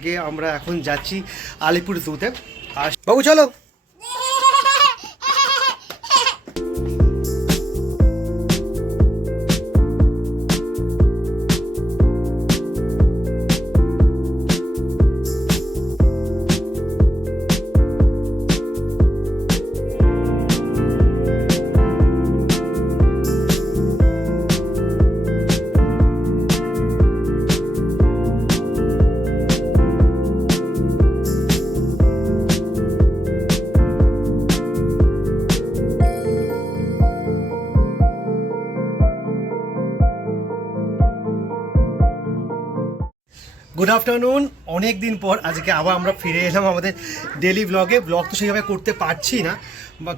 আজকে আমরা এখন যাচ্ছি আলিপুর জুতে। আর বাবু চলো। Good afternoon. অনেক দিন পর আজকে আবার আমরা ফিরে এলাম আমাদের ডেলি ব্লগে। ব্লগ তো সেইভাবে করতে পারছি না,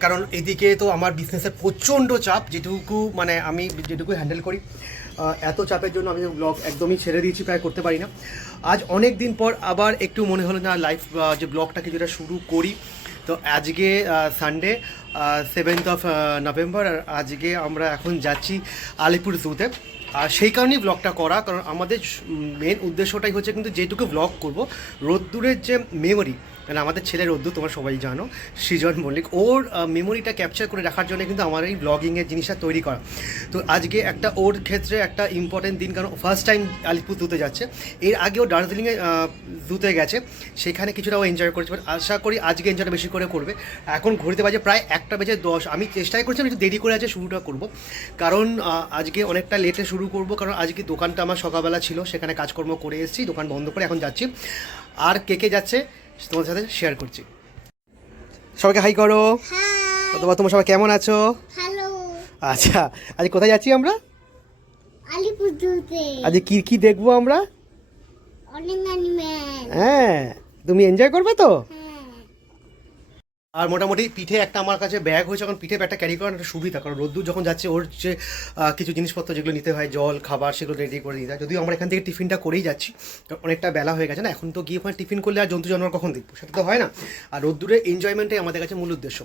কারণ এদিকে তো আমার বিজনেসের প্রচণ্ড চাপ, যেটুকু মানে আমি যেটুকু হ্যান্ডেল করি এত চাপের জন্য আমি ব্লগ একদমই ছেড়ে দিয়েছি, প্রায় করতে পারি না। আজ অনেক দিন পর আবার একটু মনে হলো না লাইভ যে ব্লগটা কিছুটা শুরু করি। তো আজকে সানডে 7th অফ নভেম্বর, আর আজকে আমরা এখন যাচ্ছি আলিপুর জুতে। আর সেই কারণেই ব্লগটা করা, কারণ আমাদের মেন উদ্দেশ্যটাই হচ্ছে কিন্তু যেটুকু ব্লগ করব রোদ্দুরের যে মেমোরি, মানে আমাদের ছেলে রোদ্দুর তোমরা সবাই জানো, সৃজন মল্লিক, ওর মেমোরিটা ক্যাপচার করে রাখার জন্য কিন্তু আমার এই ব্লগিংয়ের জিনিসটা তৈরি করা। তো আজকে একটা ওর ক্ষেত্রে একটা ইম্পর্টেন্ট দিন, কারণ ফার্স্ট টাইম আলিপুর জুতে যাচ্ছে। এর আগেও দার্জিলিংয়ে জুতে গেছে, সেখানে কিছুটা ও এনজয় করেছে, বাট আশা করি আজকে এনজয়টা বেশি করে করবে। এখন ঘুরতে বাজে প্রায় 1:10। আমি চেষ্টাই করছিলাম একটু দেরি করে আজকে শুরুটা করব, কারণ আজকে অনেকটা লেটে শুরু করব, কারণ আজকে দোকানটা আমার সকালবেলা ছিল, সেখানে কাজকর্ম করে এসেছি, দোকান বন্ধ করে এখন যাচ্ছি। আর কে যাচ্ছে তোমার সাথে শেয়ার করছি। সবাইকে হাই করো। অথবা তোমরা সবাই কেমন আছো? হ্যালো। আচ্ছা, আজ কোথায় যাচ্ছি আমরা? আলিপুরদুয়ারে। আজ কি দেখবো আমরা? অনেক অ্যানিমেল। হ্যাঁ, তুমি এনজয় করবে তো? হ্যাঁ। আর মোটামুটি পিঠে একটা আমার কাছে ব্যাগ হয়েছে, কারণ পিঠে ব্যাগটা ক্যারি করার একটা সুবিধা, কারণ রোদ্দুর যখন যাচ্ছে ওর যে কিছু জিনিসপত্র যেগুলো নিতে হয়, জল খাবার, সেগুলো রেডি করে দিতে হয়। যদিও আমরা এখান থেকে টিফিনটা করেই যাচ্ছি, অনেকটা বেলা হয়ে গেছে না, এখন তো গিয়ে ওখানে টিফিন করলে আর জন্তু জানোয়ার কখন দেখবো, সেটা তো হয় না। আর রোদ্দুরের এনজয়মেন্টটাই আমাদের কাছে মূল উদ্দেশ্য।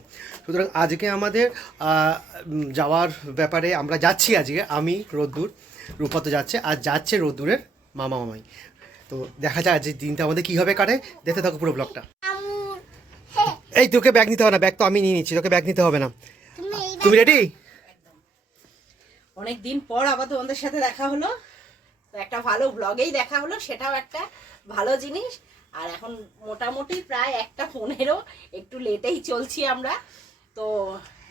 সুতরাং আজকে আমাদের যাওয়ার ব্যাপারে আমরা যাচ্ছি। আজকে আমি, রোদ্দুর, রূপা তো যাচ্ছে, আর যাচ্ছে রোদ্দুরের মামা মামাই। তো দেখা যায় আজ দিনটা আমাদের কীভাবে কাটে, দেখতে থাকো পুরো ব্লগটা। এই তোকে ব্যাগ নিতে হবে না, ব্যাগ তো আমি নিয়ে নিচ্ছি, তোকে ব্যাগ নিতে হবে না। তুমি রেডি? অনেক দিন পর আবার তোমাদের সাথে দেখা হলো, তো একটা ভালো ব্লগেই দেখা হলো, সেটাও একটা ভালো জিনিস। আর এখন মোটামুটি প্রায় 1:15, একটু লেটেই চলছি আমরা। তো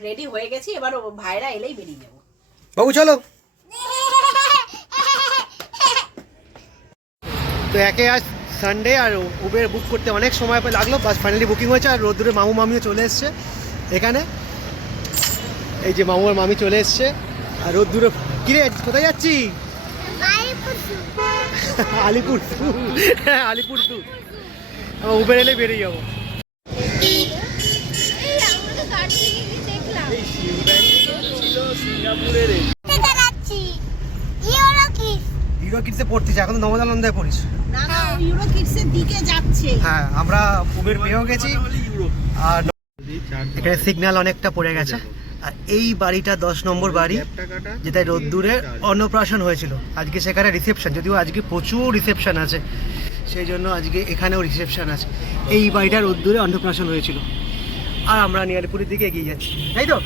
রেডি হয়ে গেছি, এবার ও ভাইরা এলেই বেরিয়ে যাবো। বাবু চলো। তো একে আজ সানডে, আর উবের বুক করতে অনেক সময় লাগলো, বাস ফাইনালি বুকিং হয়েছে। আর রোদ্দুরের মামু মামিও চলে এসছে এখানে, এই যে মামু আর মামি চলে এসছে। আর রোদ্দুরে কিরে কোথায় যাচ্ছি? আলিপুর। হ্যাঁ, আলিপুর টু। আমার উবের এলে বেরিয়ে যাবো। হিরো কিডসে পড়তিস, এখন নবদানন্দায় পড়িস? না না, ইউরো কিডসের দিকে যাচ্ছে। হ্যাঁ, আমরা উবের পেয়েও গেছি। আর এখানে সিগন্যাল অনেকটা পড়ে গেছে। আর এই বাড়িটা 10 নম্বর বাড়ি, যেটা রোদ্দুরের অন্নপ্রাশন হয়েছিল। আজকে সেখানে রিসেপশন, যদিও আজকে প্রচুর রিসেপশন আছে, সেই জন্য আজকে এখানেও রিসেপশন আছে। এই বাড়িটা রোদ্দুরে অন্নপ্রাশন হয়েছিল। আর আমরা নিয়ারপুরের দিকে এগিয়ে যাচ্ছি, তাই তো?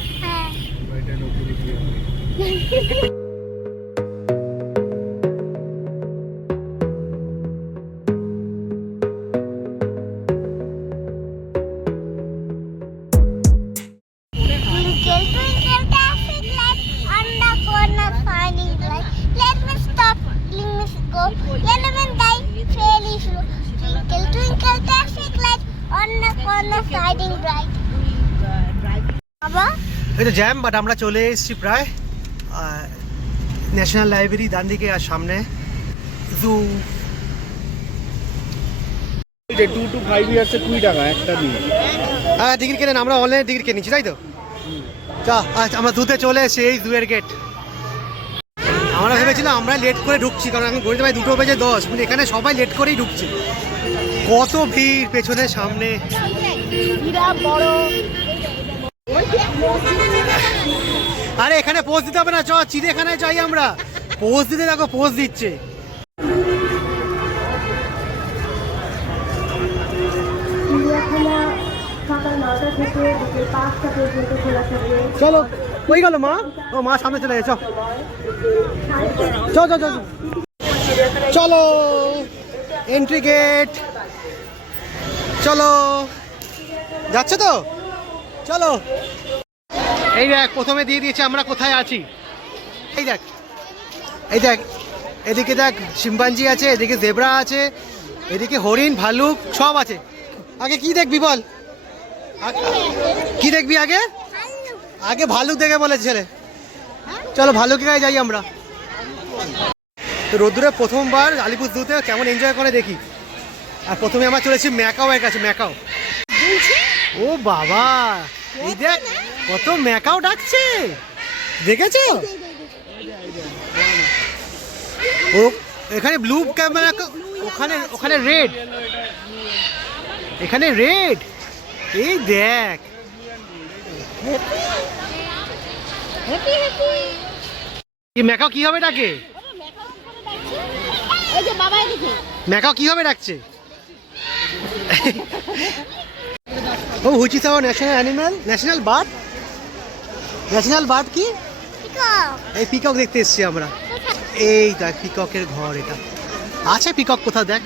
এই তো জ্যাম, বাট আমরা চলে এসেছি প্রায়। ন্যাশনাল লাইব্রেরি ডান দিকে, আর সামনে জু। 2 to 5 years 20 টাকা একটা দিন। হ্যাঁ, টিকিট কেনেন, আমরা অনলাইনে টিকিট কিনেছি, তাই তো? চা, আচ্ছা আমরা জুতে চলে এসেছি, এই জুয়ের গেট। আমরা ভেবেছিলাম আমরা লেট করে ঢুকছি, কারণ এখন ঘড়িতে ভাই 2:10, কিন্তু এখানে সবাই লেট করেই ঢুকছে। কত ভিড় পেছনে সামনে। আরে এখানে পোজ দিতে হবে না, চ চিড়িয়াখানায় যাই আমরা। পোজ দিতে দেখো, পোজ দিচ্ছে। চলো ওই গেল মা, ও মা সামনে চলে গেছো, চলো চলো চলো চলো এন্ট্রি গেট, চলো যাচ্ছে তো, চলো। এই দেখ প্রথমে দিয়ে দিয়েছে আমরা কোথায় আছি, এই দেখ এই দেখ, এদিকে দেখ শিম্পাঞ্জি আছে, এদিকে জেব্রা আছে, এদিকে হরিণ ভালুক সব আছে। আগে কি দেখবি বল, কি দেখবি আগে? আগে ভালুক দেখে বলেছে ছেলে, চলো ভালুকের গায়ে যাই আমরা। তো রোদ্দুরে প্রথমবার আলিপুরদুতে কেমন এনজয় করে দেখি। আর প্রথমে আমরা চলেছি ম্যাকাও এর কাছে, ম্যাকাও। ও বাবা এই দেখ কত ম্যাকাও ডাকছে, দেখেছো? ও এখানে ব্লু ক্যামেরা, ওখানে ওখানে রেড, এখানে রেড, এই দেখ কি ম্যাকাও কি হবে ডাকে, ম্যাকাও কি হবে ডাকছে? ও which is our national animal, national bird, national bird কি? এই পিকক দেখতে এসেছি আমরা। এই দেখ পিককের ঘর, এটা আছে পিকক কোথাও দেখ।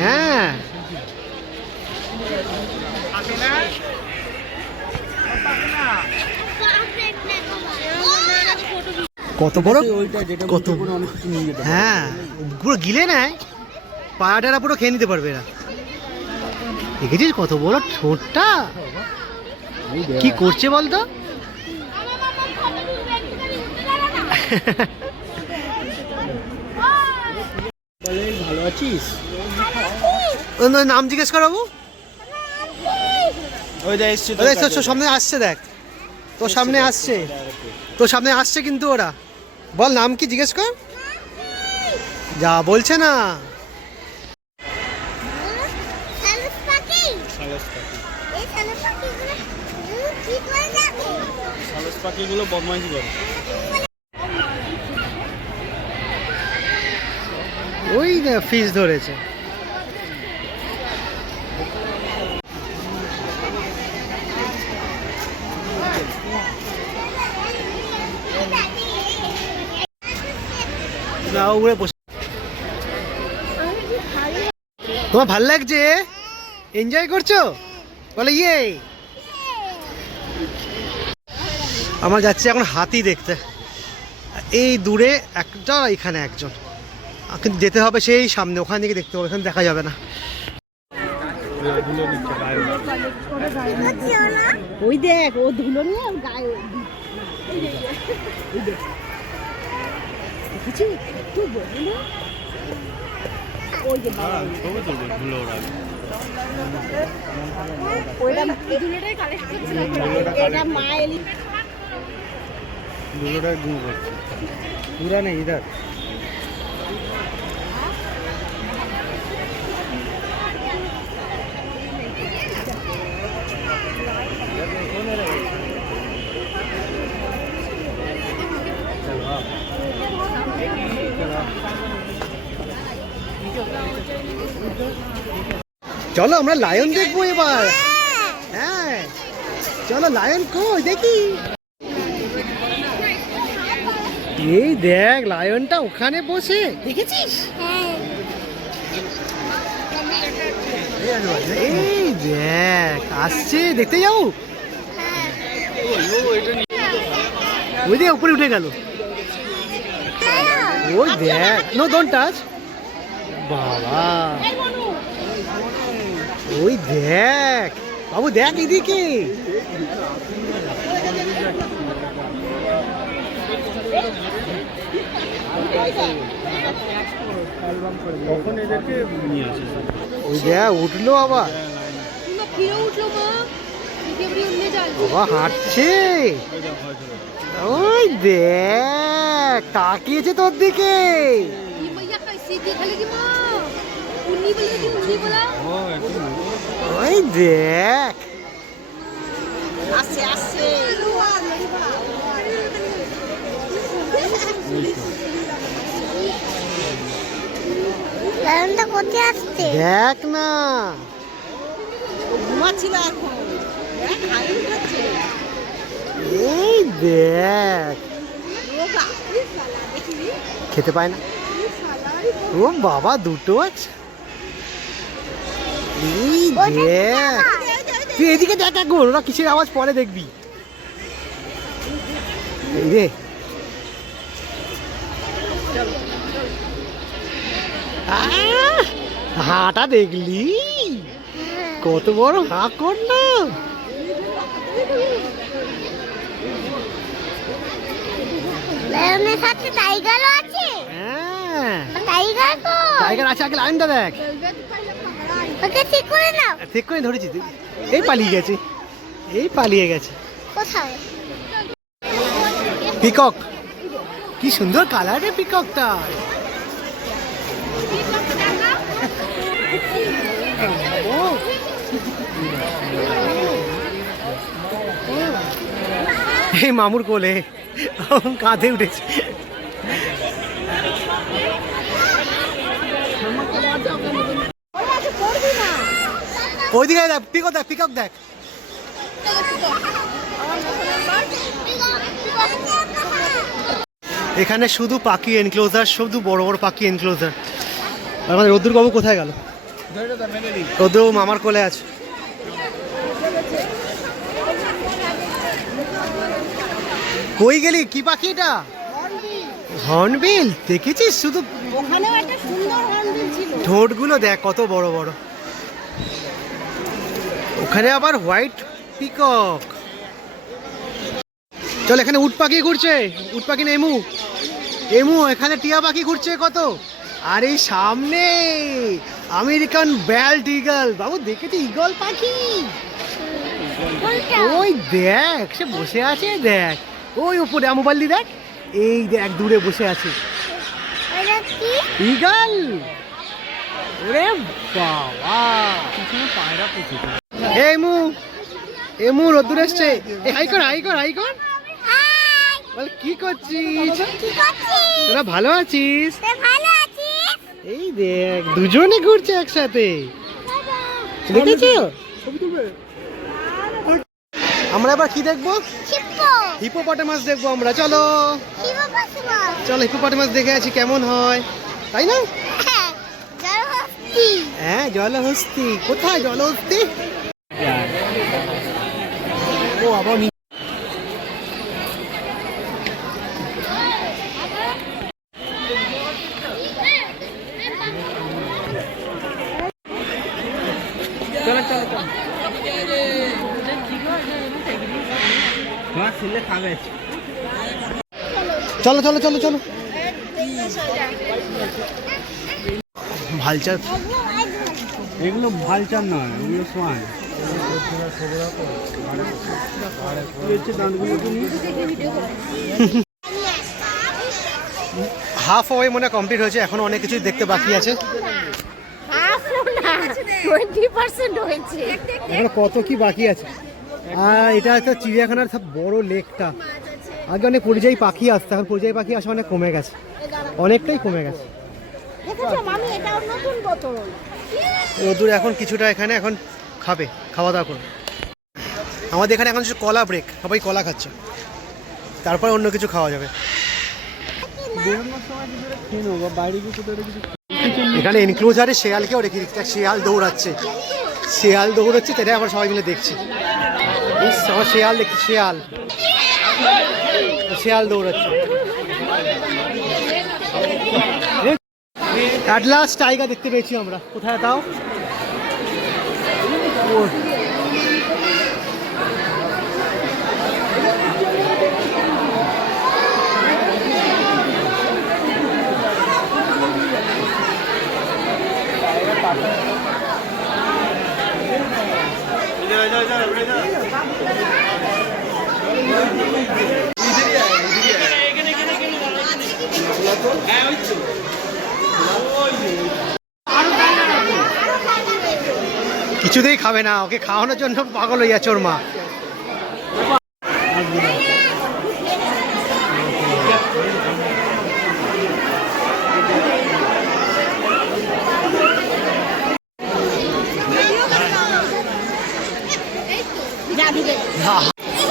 হ্যাঁ কত বড়, কত, হ্যাঁ পুরো গিলে নেয়, পাড়াটা পুরো খেয়ে নিতে পারবে এরা। দেখেছিস কত বড় ঠোঁটটা, কি করছে বলতো? ভালো আছিস? নাম জিজ্ঞেস করাবো, ওই যা এসছে তোর সামনে আসছে, দেখ তোর সামনে আসছে, তোর সামনে আসছে কিন্তু ওরা। বল নাম কি জিজ্ঞেস কর, যা বলছে না। পাখিগুলো বদমাইশি করে। ওই ফিশ ধরেছে। তোমার ভাল লাগছে, এনজয় করছো, বলে ইয়ে। আমরা যাচ্ছি এখন হাতি দেখতে, এই দূরে একটা, এখানে একজন, কিন্তু যেতে হবে সেই সামনে, ওখান থেকে দেখতে হবে, এখানে দেখা যাবে না। ওই দেখ ও ধুলো নিয়ে গায়ে पूरा नहीं इधर। চলো আমরা লায়ন দেখবো এবার, হ্যাঁ চলো লায়ন কই দেখি। এই দেখ লায়নটা ওখানে বসে, দেখেছিস? এই দেখ আসছে, দেখতে যাও, ওই দেখ উপরে উঠে গেল, ওই দেখ, নো ডোন্ট টাচ বাবা, ওই দেখ বাবু, দেখ এদিকে, কখন এদেরকে নিয়ে আসে? ওই দেখ উঠলো আবার, বাবা হাঁটছে, ওই দেখ তাকিয়েছে তোর দিকে, ওই দেখ আসছে আসছে। লায়নটা কোথায় আসছে? দেখ না, ঘুমাচ্ছিল এখন। দেখ, হাই উঠাচ্ছে। এই দেখ, ও বাপরে শালা, দেখি। খেতে পায় না। ও বাবা, দুটো আছে। এই দেখ, তুই এদিকে দেখ একবার, ওরা কিসের আওয়াজ পরে দেখবি। এই রে, হাঁটা দেখলি, কত বড় হাঁ কর না। লায়নের সাথে টাইগারও আছে। হ্যাঁ, টাইগার তো টাইগার আছে, আগে লাইনটা দেখ। ওকে ঠিক করে নাও। ঠিক করে ধরেছি তুই। এই পালিয়ে গেছে, এই পালিয়ে গেছে। কোথায়? পিকক, কি সুন্দর কালার রে পিককটা। এই মামুর কোলে কাঁধে উঠেছে। ওইদিকে দেখ, পিকক দেখ, পিকক দেখ। এখানে শুধু পাখি এনক্লোজার, শুধু বড় বড় পাখি এনক্লোজার। আর আমাদের রোদ্দুর বাবু কোথায় গেল? রোদ্দুর বাবু মামার কোলে আছে। কই গেলি? কি পাখি এটা? হর্নবিল দেখেছিস? শুধু ওখানেও একটা সুন্দর হর্নবিল ছিল। ঠোঁটগুলো দেখ কত বড় বড়। ওখানে আবার হোয়াইট পিকক। চল, এখানে উট পাখি ঘুরছে। উট পাখি না, এমু। এমু, এখানে টিয়া পাখি ঘুরছে কত। আর এই সামনে আমেরিকান ব্যাল্ট ইগল। বাবু দেখেছি ইগল পাখি? ওই দেখ, সে বসে আছে, দেখ ওই উপরে মোবাইল দি দেখ। এই দেখ দূরে বসে আছে এটা কি? ইগল। ওরে বাবা, পায়রা পুষি। এমু, এমু রোদ্দুর এসছে। হাই কর, হাই কর, হাই কর। হাই, বল কি করছিস? কি করছিস? তোরা ভালো আছিস? তুই ভালো আছিস? এই দেখ, দুজনে ঘুরছে একসাথে, দেখেছো? আমরা এবার কি দেখবো? হিপ্পো। হিপোপটেমাস দেখবো আমরা। চলো হিপোপটেমাস। চলো, হিপোপটেমাস দেখে আছি কেমন হয়, তাই না? হ্যাঁ, জলহস্তি। হ্যাঁ, জলহস্তি। কোথায় জলহস্তি? ও আবার চলো চলো চলো চলো। ভালচার, এগুলো ভালচার নয়, এগুলো সোয়ান। হাফ ওয়ে মনে কমপ্লিট হয়েছে, এখন অনেক কিছু দেখতে বাকি আছে। 20% হয়েছে। এখন কত কি বাকি আছে। আর এটা একটা চিড়িয়াখানার সব বড় লেকটা। আগে অনেক পরিযায়ী পাখি আসতো, এখন পরিযায়ী পাখি আসা অনেক কমে গেছে, অনেকটাই কমে গেছে। দেখেছো মামি, এটাও নতুন বোতল। রোদুর এখন কিছুটা এখানে এখন খাবে, খাওয়া দাওয়া করবে। আমাদের এখানে এখন কলা ব্রেক, সবাই কলা খাচ্ছে, তারপর অন্য কিছু খাওয়া যাবে। এখানে এনক্লোজারে শেয়ালকেও রেখে দিচ্ছে, শেয়াল দৌড়াচ্ছে, শেয়াল দৌড়াচ্ছে, তাই আবার সবাই মিলে দেখছি। আমার শেয়াল দেখছি, শেয়াল, শেয়াল দৌড়াচ্ছে। অ্যাট লাস্ট টাইগার দেখতে পেয়েছি আমরা। কোথায় তাও? কিছুতেই খাবে না, ওকে খাওয়ানোর জন্য পাগল হয়ে যাচ্ছে ওর মা।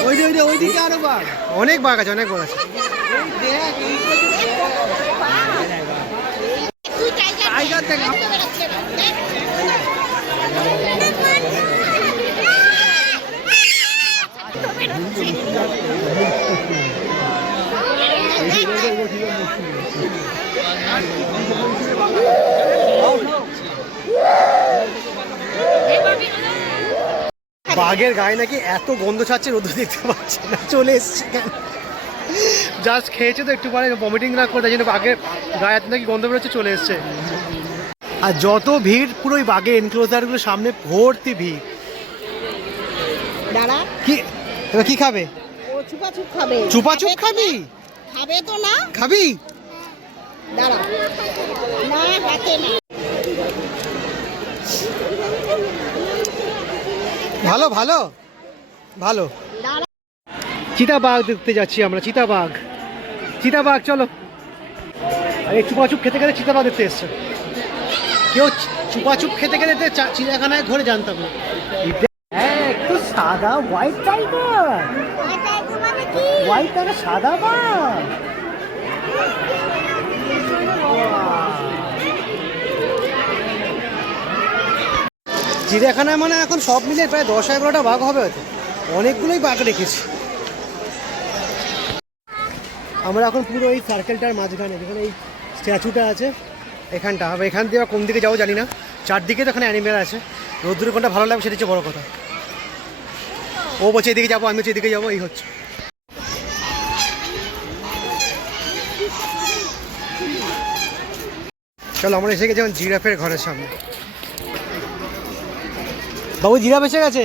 ওইদিকে আরো বাঘ। অনেক বাঘ আছে, অনেক বাঘ আছে। তুই টাইগার টাইগার দেখ। বাঘের গায়ে নাকি এত গন্ধ ছাড়ছে, রোদ দেখতে পাচ্ছে না, চলে এসছে কেন? জাস্ট খেয়েছে তো একটু পরে ভমিটিং না করে, তাই জন্য বাঘের গায়ে এত নাকি গন্ধ বেরোচ্ছে, চলে এসছে। আর যত ভিড়, পুরো ওই বাঘের এনক্লোজারগুলোর সামনে ভর্তি ভিড়। দাঁড়া, কি এবার কি খাবে? ও চুপাচুপ খাবে। চুপাচুপ খাবি? খাবে তো না। খাবি? দাঁড়া, না হাতে না। ভালো ভালো ভালো। দাঁড়া, চিতাবাঘ দেখতে যাচ্ছি আমরা, চিতাবাঘ। চিতাবাঘ চলো। আরে চুপাচুপ খেতে খেতে চিতাবাঘ দেখতে এসছে কেউ। চুপাচুপ খেতে খেতে চিড়িয়াখানায় ঘরে জানতাম না। একটু সাদা হোয়াইট টাইগার, হোয়াইট টাইগার, সাদা বাঘ। চিড়িয়াখানায় মানে এখন সব মিলে প্রায় 10-11টা বাঘ হবে হয়তো, অনেকগুলোই বাঘ রেখেছি আমরা। এখন পুরো এই সার্কেলটার মাঝখানে, যেখানে এই স্ট্যাচুটা আছে এখানটা হবে। এখান দিয়ে কোন দিকে যাবো জানি না, চারদিকে তো এখানে অ্যানিমেল আছে। রোদ্দুরের কোনটা ভালো লাগবে সেটা হচ্ছে বড় কথা। ও বলছে এদিকে যাবো, আমি হচ্ছে এদিকে যাবো, এই হচ্ছে। চলো আমরা এসে গেছি এখন জিরাফের ঘরের সামনে। বাবু জিরাফ এসে গেছে,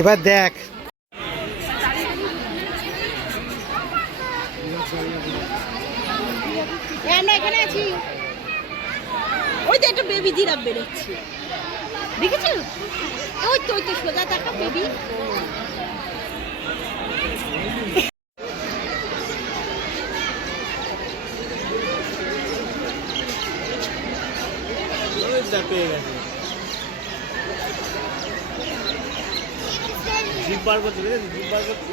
এবার দেখ। আমরা এখানে আছি। ওই তো একটা বেবি জিরাফ বেরোচ্ছে, দেখেছো? ওই তো সোজা দেখা বেবি। পেয়ে গেছে, জিভ বার করছে, বুঝেছিস? জিভ বার করছে।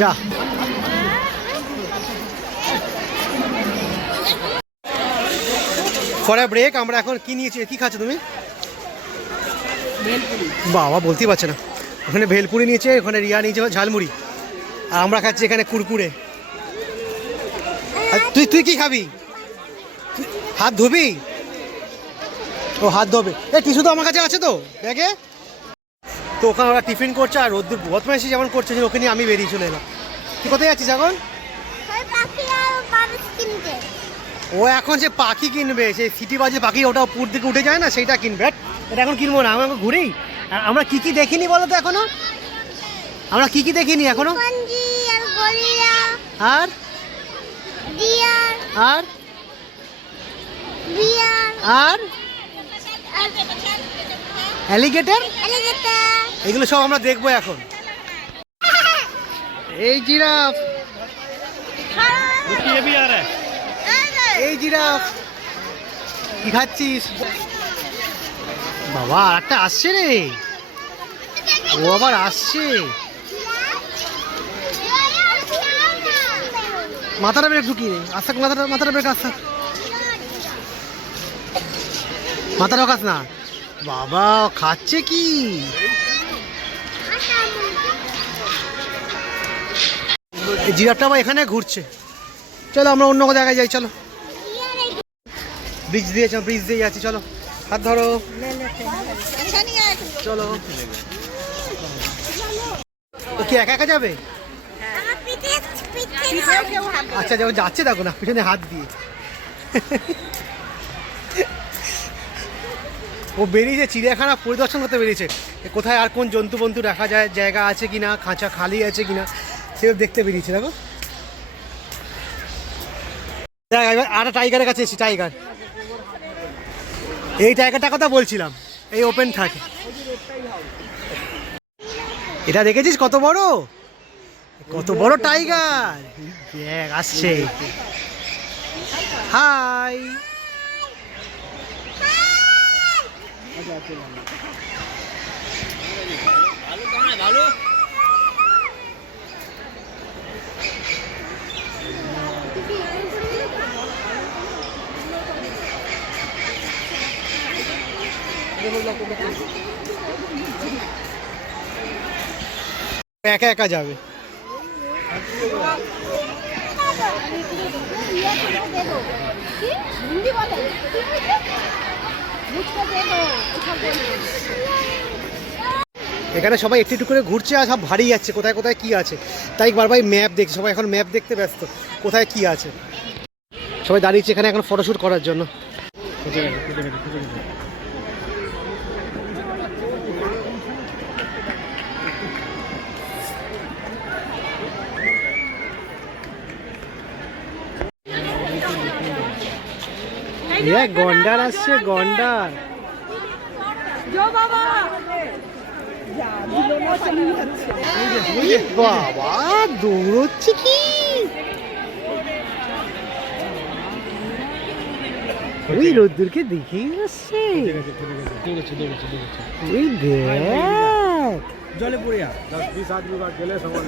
যা ফর ব্রেক। আমরা এখন কি নিয়েছি, কি খাচ্ছ তুমি? বাবা বলতেই পারছে না। ওখানে ভেলপুরি নিয়েছে, ওখানে রিয়া নিয়েছে ঝালমুড়ি, আর আমরা খাচ্ছি এখানে কুরকুরে। আর তুই কি খাবি? হাত ধুবি? ও হাত ধোবে। এই টিস্যু তো আমার কাছে আছে তো ব্যাগে। তো ওখানে ওরা টিফিন করছে, আর রোদ্দুর বদমাইশি যেমন করছে, ওখানে আমি বেরিয়ে চলে এলাম। তুই কোথায় যাচ্ছিস এখন? ও এখন সে পাখি কিনবে, সেই সিটি বাজে পাখি, ওটা উপর দিকে উঠে যায় না, সেইটা কিনবে। এটা এখন কিনবো না, আমরা ঘুরেই। আমরা কি কি দেখিনি বলো তো এখনো? আমরা কি কি দেখিনি এখনো? আর আর আর অ্যালিগেটর, এগুলো সব আমরা দেখবো এখন। এই জিরাফ, এই জিরাফ কি খাচ্ছিস? বাবা আর একটা আসছে রে, ও আবার আসছে। মাথাটা ব্রেক ঢুকিয়ে নে, আস্তে মাথাটা ব্রেক, আস্তে মাথা ঢোকাস না। বাবা খাচ্ছে কি? জিরাফটা আবার এখানে ঘুরছে। চলো আমরা অন্য কোনো জায়গায় যাই, চলো। ব্রিজ দিয়ে যাচ্ছি, চলো হাত ধরো, চলো। ও কি একা একা যাবে? আচ্ছা যাও, যাচ্ছে দেখো না, পিছনে হাত দিয়ে। ও বেরিয়েছে চিড়িয়াখানা পরিদর্শন করতে বেরিয়েছে, কোথায় আর কোন জন্তু বন্তু রাখা যায়, জায়গা আছে কিনা, খাঁচা খালি আছে কিনা, সেসব দেখতে বেরিয়েছে। দেখো দেখ, এবার আর টাইগারের কাছে এসেছি। টাইগার, এই টাইগারটার কথা বলছিলাম, এই ওপেন থাকে। এটা দেখেছিস কত বড়? কত বড় টাইগার, দেখ আসছে। হাই, একা একা যাবে। এখানে সবাই একটু একটু করে ঘুরছে আর সব ভারী যাচ্ছে, কোথায় কোথায় কি আছে, তাই বারবার ম্যাপ দেখছে, সবাই এখন ম্যাপ দেখতে ব্যস্ত কোথায় কি আছে। সবাই দাঁড়িয়েছে এখানে এখন ফটোশ্যুট করার জন্য। গন্ডার আসছে, গন্ডার। বাবা দৌড়চ্ছে কি, ওই রোদ্দুরকে দেখেই আসছে। ওই দেখ জলে পড়ে গেলে সমান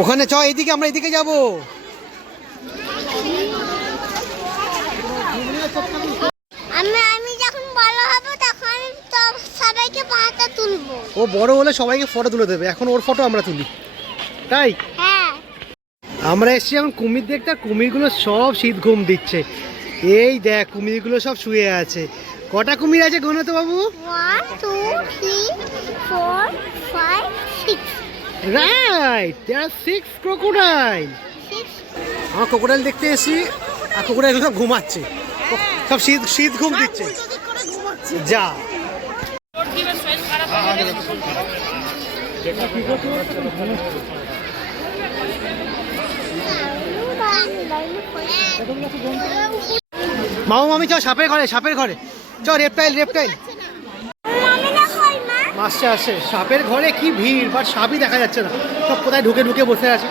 ওখানে চ, এইদিকে আমরা এদিকে যাবো। আমি যখন বড় হব তখন আমি সবাইকে পাতা তুলবো। ও বড় হলে সবাইকে ফটো তুলে দেবে, এখন ওর ফটো আমরা তুলি, তাই? হ্যাঁ, আমরা এসছি এখন কুমির দেখতে, কুমিরগুলো সব শীত ঘুম দিচ্ছে। এই দেখ কুমিরগুলো সব শুয়ে আছে। কটা কুমির আছে গোনো তো বাবু? 1 2 3 4 5 6। রাইট, দেয়ার আর 6 ক্রোকোডাইল। আমরা ক্রোকোডাইল দেখতে এসেছি আর ক্রোকোডাইল সব ঘুমাচ্ছে, সব শীত শীত ঘুম দিচ্ছে। যা মামু মামি চ সাপের ঘরে, সাপের ঘরে চ। রেপটাইল, রেপটাইল আসছে আসছে। সাপের ঘরে কি ভিড়, বাট সাপই দেখা যাচ্ছে না, সব কোথায় ঢুকে ঢুকে বসে আছে।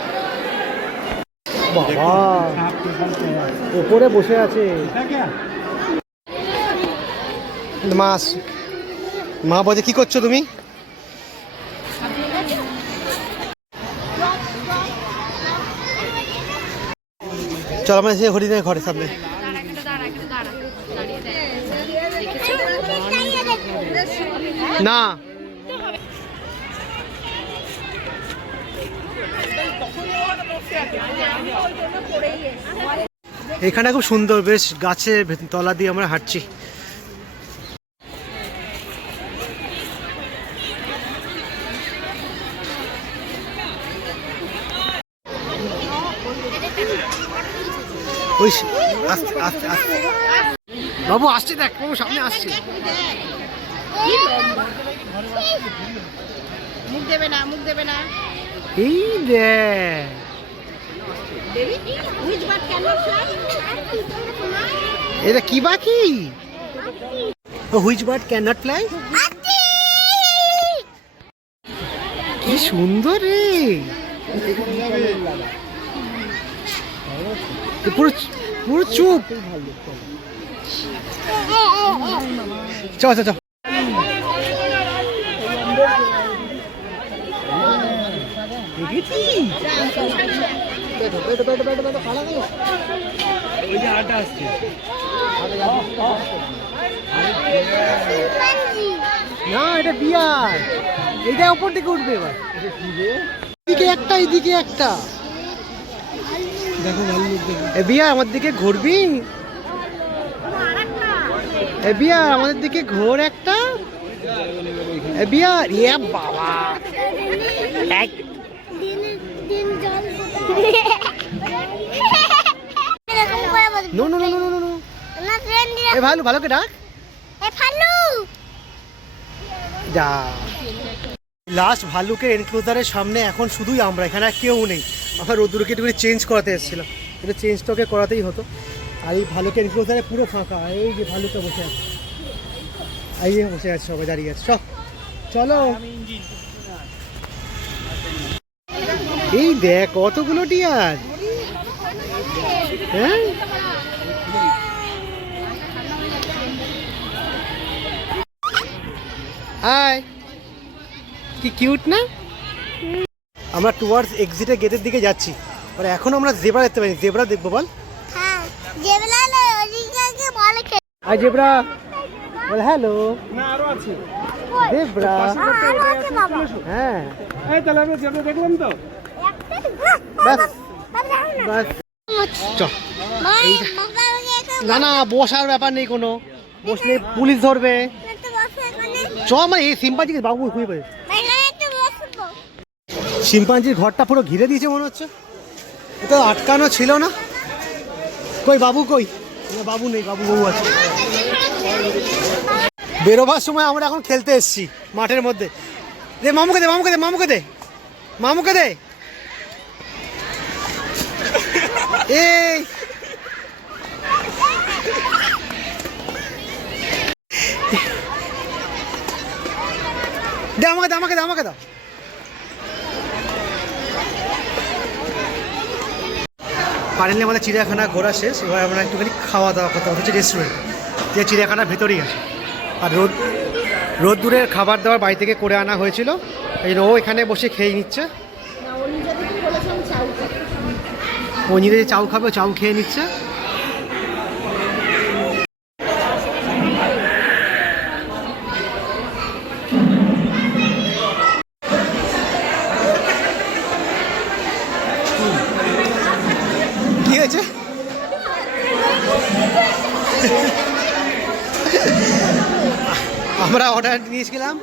বাবা ওপরে বসে আছে। মাছ, মা বলছে কি করছো তুমি? চল আমরা এসে হরিণের ঘরে সামনে। না এখানে খুব সুন্দর, বেশ গাছের তলা দিয়ে আমরা হাঁটছি। ওই আস্তে আস্তে আস্তে বাবু আসছে, দেখ বাবু সামনে আসছে। মুখ দেবে না, মুখ দেবে না। এই দেখ এটা কি বাকি? Which bird can not fly. কি সুন্দর রে, পুরো পুরো চুপ। চ চ চ। না এটা বিয়ার, এটা উপর দিকে উঠবে এবার। এদিকে একটা, এদিকে একটা। দেখো এ বিয়ার আমার দিকে ঘুরবি, এ বিয়ার আমাদের দিকে ঘোর একটা। এ বিয়ার, ইয়ে বাবা no no no no no no. এ ভালু, ভালুকে ডাক। এ ভালু, যা লাস্ট ভালুকের এনক্লোজারের সামনে এখন শুধুই আমরা, এখানে আর কেউ নেই। আমরা রোদ্দুরকে একটু চেঞ্জ করাতে এসেছিলাম, এটা চেঞ্জটাকে করাতেই হতো। আর এই ভালুকের এনক্লোজারে পুরো ফাঁকা, এই যে ভালুকটা বসে আছে, এই যে বসে আছে, সবাই দাঁড়িয়ে আছে। সব চলো, এই দেখ কতগুলো টিয়ার। হ্যাঁ হাই, কি কিউট না? আমরা টুয়ার্ডস এক্সিটের গেটের দিকে যাচ্ছি, আর এখন আমরা জেব্রা দেখতে পাইনি। জেব্রা দেখবো বল? হ্যাঁ, জেবলা না ওদিকে বলে হাই জেব্রা, বল হ্যালো। না আরো আছে জেব্রা। হ্যাঁ এই তাহলে আমরা যেটা দেখলাম তো বাস বাস চ। না না বসার ব্যাপার নেই কোনো, বসলে পুলিশ ধরবে। চ আমার এই সিম্পাঞ্জির বাবু খুঁজে পাবে। শিম্পাঞ্জির ঘরটা পুরো ঘিরে দিয়েছে মনে হচ্ছে, এটা আটকানো ছিল না। কই বাবু কই? না বাবু নেই, বাবু বউ আছে। বেরোবার সময় আমরা এখন খেলতে এসেছি মাঠের মধ্যে। দে মামুকে দে, মামুকে দে, মামুকে দে, মামুকে দে। এই দে আমাকে দে, আমাকে দে, আমাকে দাও। ফাইনালি আমাদের চিড়িয়াখানা ঘোরা শেষ। এবার আমরা একটুখানি খাওয়া দাওয়া করতে হচ্ছে রেস্টুরেন্ট, যে চিড়িয়াখানার ভেতরেই আছে। আর রোদ্দুরের খাবার দাবার বাড়ি থেকে করে আনা হয়েছিল, এই জন্য ও এখানে বসে খেয়ে নিচ্ছে। ও নিজে চাউ খাবে, ও চাউ খেয়ে নিচ্ছে। কি হয়েছে? আমরা অর্ডার নিয়েছিলাম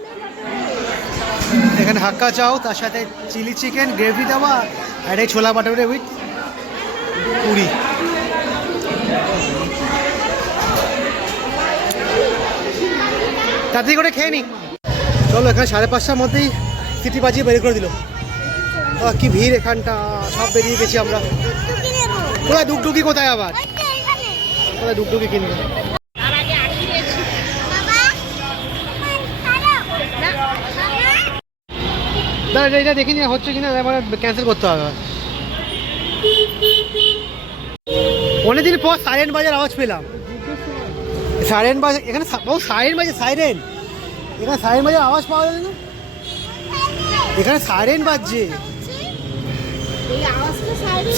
এখানে হাক্কা চাও, তার সাথে চিলি চিকেন গ্রেভি দেওয়া, আর এই ছোলা বাটারে উইথ পুরি। তাড়াতাড়ি করে খেয়ে নি। চলো, এখানে 5:30টার মধ্যেই সিটি বাজিয়ে বের করে দিল। কি ভিড় এখানটা, সব বেরিয়ে গেছি আমরা। কোথায় ডুগডুগি? কোথায় আবার কোথায় ডুগডুগি কিনবে? দাঁড়া, এটা দেখিনি হচ্ছে কিনা, এবার ক্যান্সেল করতে হবে। অনেকদিন পর সাইরেন বাজার আওয়াজ পেলাম। সাইরেন বাজার এখানে, সাইরেন বাজার, সাইরেন এখানে সাইরেন বাজার আওয়াজ পাওয়া যায় না? এখানে সাইরেন বাজছে,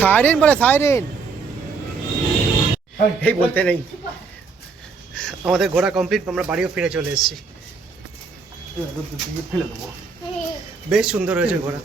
সাইরেন বলে, সাইরেন। এই বলতে নেই, আমাদের ঘোরা কমপ্লিট, আমরা বাড়িও ফিরে চলে এসেছি। বেশ সুন্দর হয়েছে ঘোরা।